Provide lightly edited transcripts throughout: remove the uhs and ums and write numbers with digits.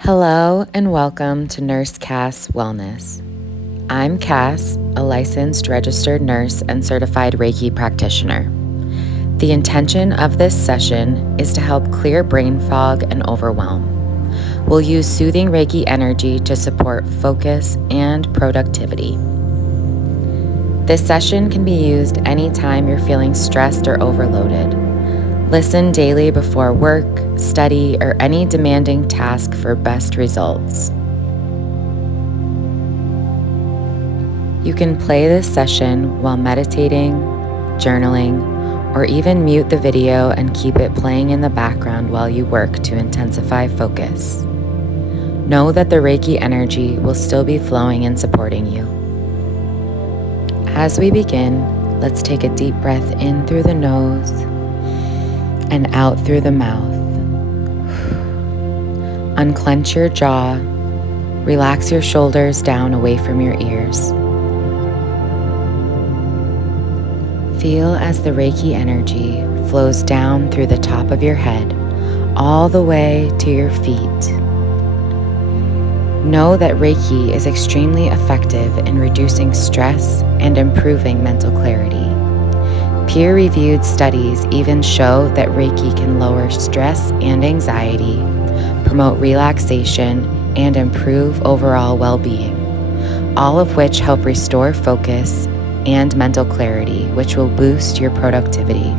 Hello and welcome to Nurse Cas Wellness. I'm Cass, a licensed registered nurse and certified Reiki practitioner. The intention of this session is to help clear brain fog and overwhelm. We'll use soothing Reiki energy to support focus and productivity. This session can be used anytime you're feeling stressed or overloaded. Listen daily before work, study, or any demanding task for best results. You can play this session while meditating, journaling, or even mute the video and keep it playing in the background while you work to intensify focus. Know that the Reiki energy will still be flowing and supporting you. As we begin, let's take a deep breath in through the nose and out through the mouth. Unclench your jaw, relax your shoulders down away from your ears. Feel as the Reiki energy flows down through the top of your head, all the way to your feet. Know that Reiki is extremely effective in reducing stress and improving mental clarity. Peer-reviewed studies even show that Reiki can lower stress and anxiety, promote relaxation, and improve overall well-being, all of which help restore focus and mental clarity, which will boost your productivity.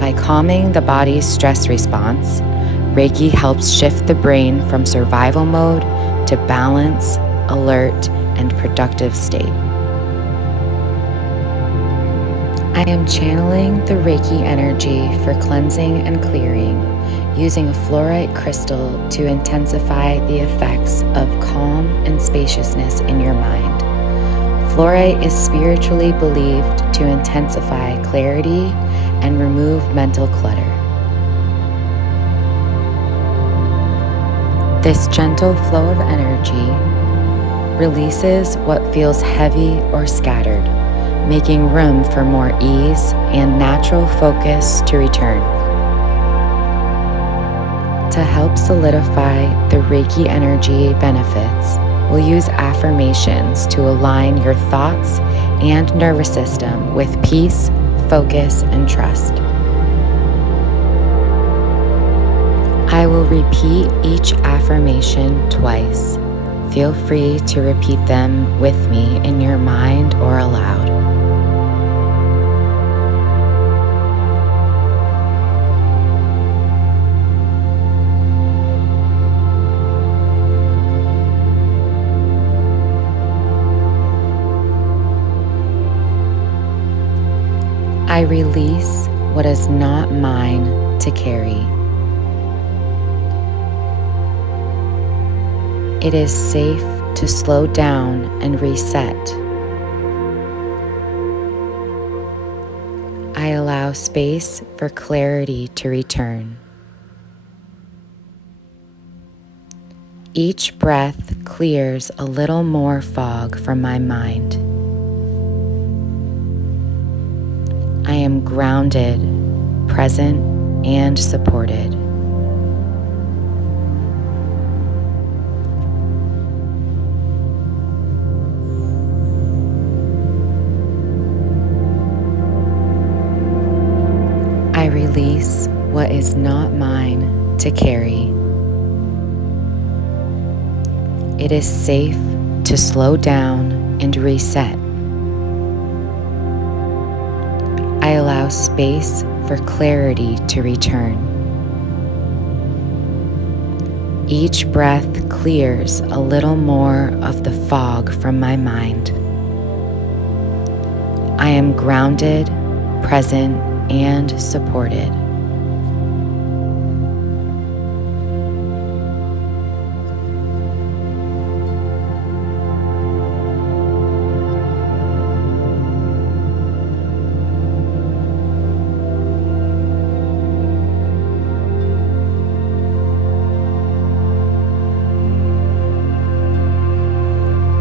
By calming the body's stress response, Reiki helps shift the brain from survival mode to balance, alert, and productive state. I am channeling the Reiki energy for cleansing and clearing, using a fluorite crystal to intensify the effects of calm and spaciousness in your mind. Fluorite is spiritually believed to intensify clarity and remove mental clutter. This gentle flow of energy releases what feels heavy or scattered, making room for more ease and natural focus to return. To help solidify the Reiki energy benefits, we'll use affirmations to align your thoughts and nervous system with peace, focus, and trust. I will repeat each affirmation twice. Feel free to repeat them with me in your mind or aloud. I release what is not mine to carry. It is safe to slow down and reset. I allow space for clarity to return. Each breath clears a little more fog from my mind. I am grounded, present, and supported. I release what is not mine to carry. It is safe to slow down and reset. I allow space for clarity to return. Each breath clears a little more of the fog from my mind. I am grounded, present, and supported.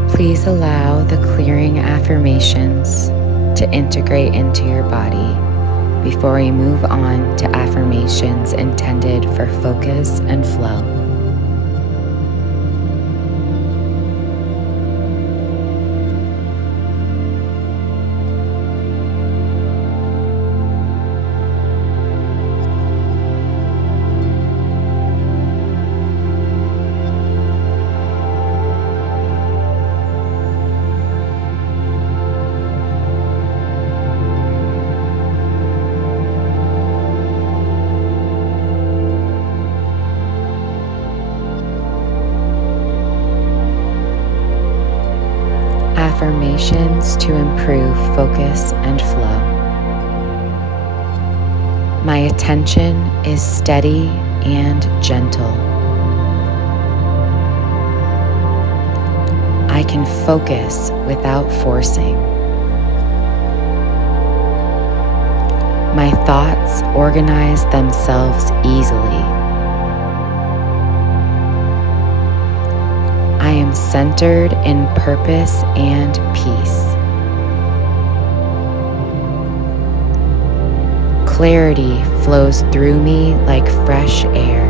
Please allow the clearing affirmations to integrate into your body before we move on to affirmations intended for focus and flow. affirmations to improve focus and flow. My attention is steady and gentle. I can focus without forcing. My thoughts organize themselves easily. I am centered in purpose and peace. Clarity flows through me like fresh air.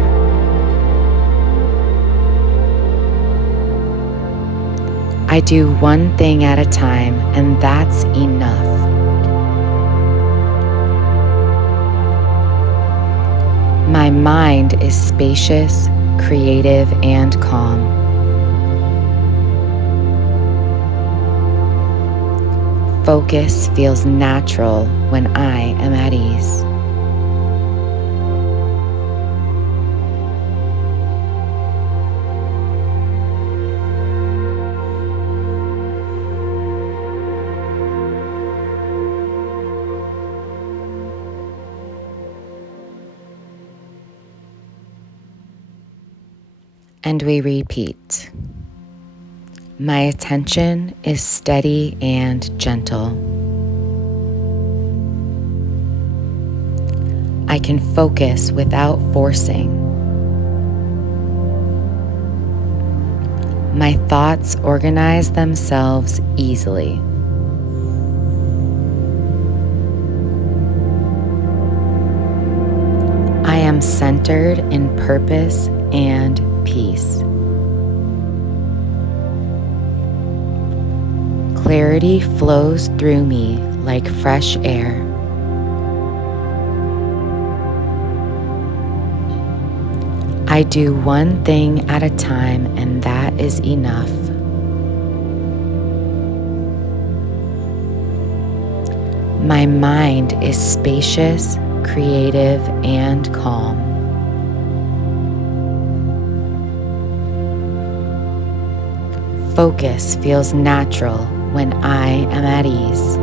I do one thing at a time, and that's enough. My mind is spacious, creative, and calm. Focus feels natural when I am at ease. And we repeat. My attention is steady and gentle. I can focus without forcing. My thoughts organize themselves easily. I am centered in purpose and peace. Clarity flows through me like fresh air. I do one thing at a time, and that is enough. My mind is spacious, creative, and calm. Focus feels natural when I am at ease.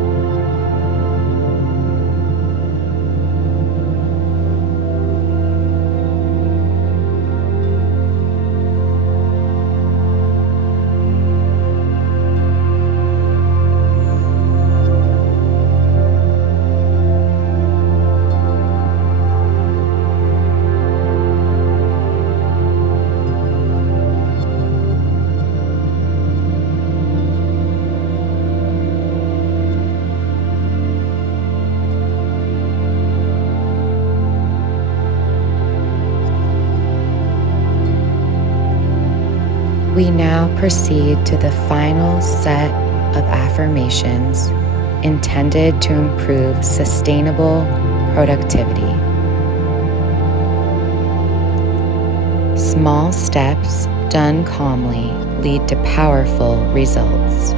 We now proceed to the final set of affirmations intended to improve sustainable productivity. Small steps done calmly lead to powerful results.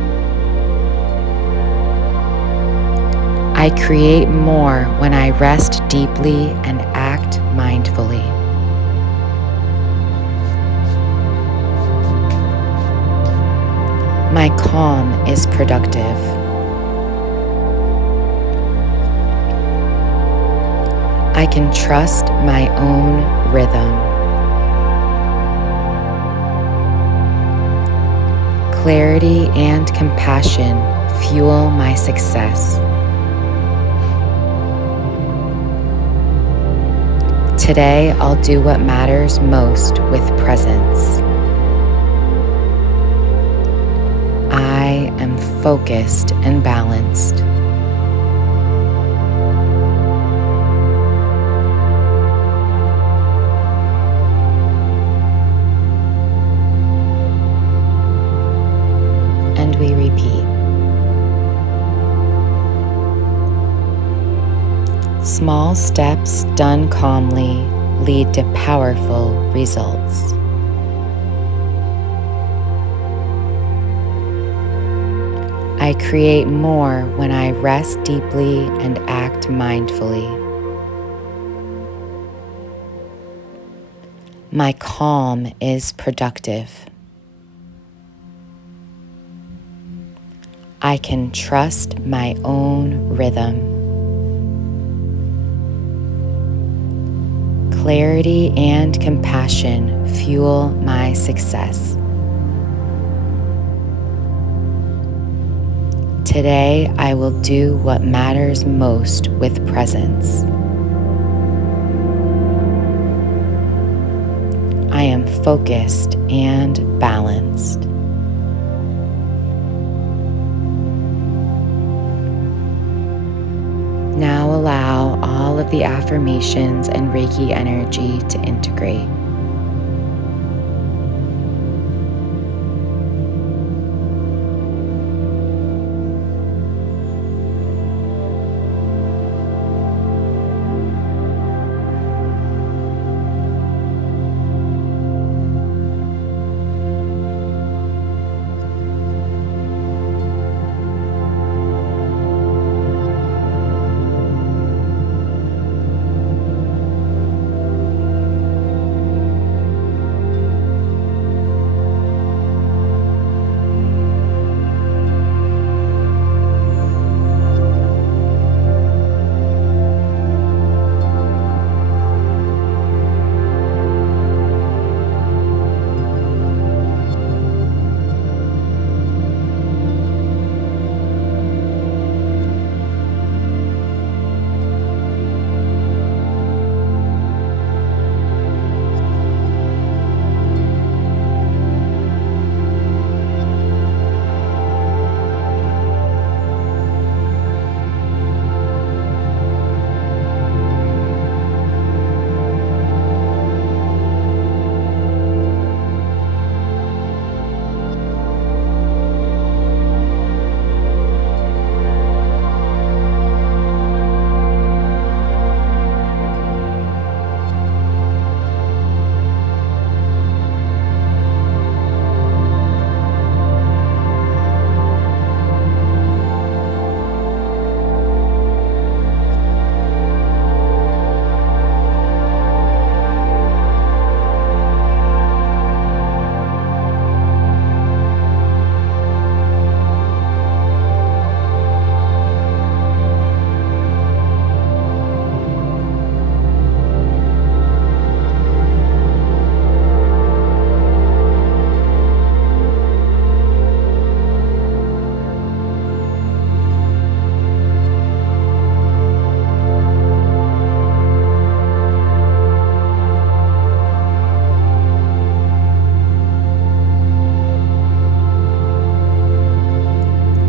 I create more when I rest deeply and act mindfully. My calm is productive. I can trust my own rhythm. Clarity and compassion fuel my success. Today, I'll do what matters most with presence. I am focused and balanced. And we repeat. Small steps done calmly lead to powerful results. I create more when I rest deeply and act mindfully. My calm is productive. I can trust my own rhythm. Clarity and compassion fuel my success. Today, I will do what matters most with presence. I am focused and balanced. Now allow all of the affirmations and Reiki energy to integrate.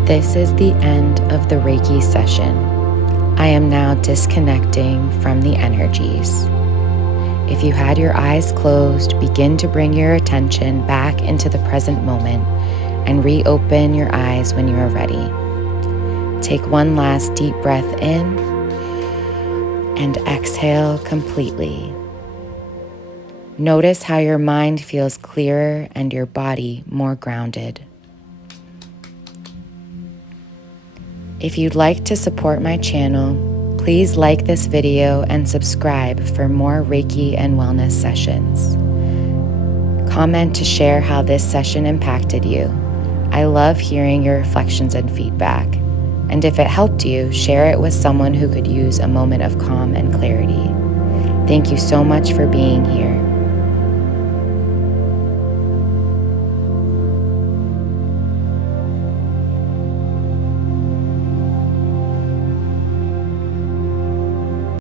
This is the end of the Reiki session. I am now disconnecting from the energies. If you had your eyes closed, begin to bring your attention back into the present moment and reopen your eyes when you are ready. Take one last deep breath in and exhale completely. Notice how your mind feels clearer and your body more grounded. If you'd like to support my channel, please like this video and subscribe for more Reiki and wellness sessions. Comment to share how this session impacted you. I love hearing your reflections and feedback. And if it helped you, share it with someone who could use a moment of calm and clarity. Thank you so much for being here.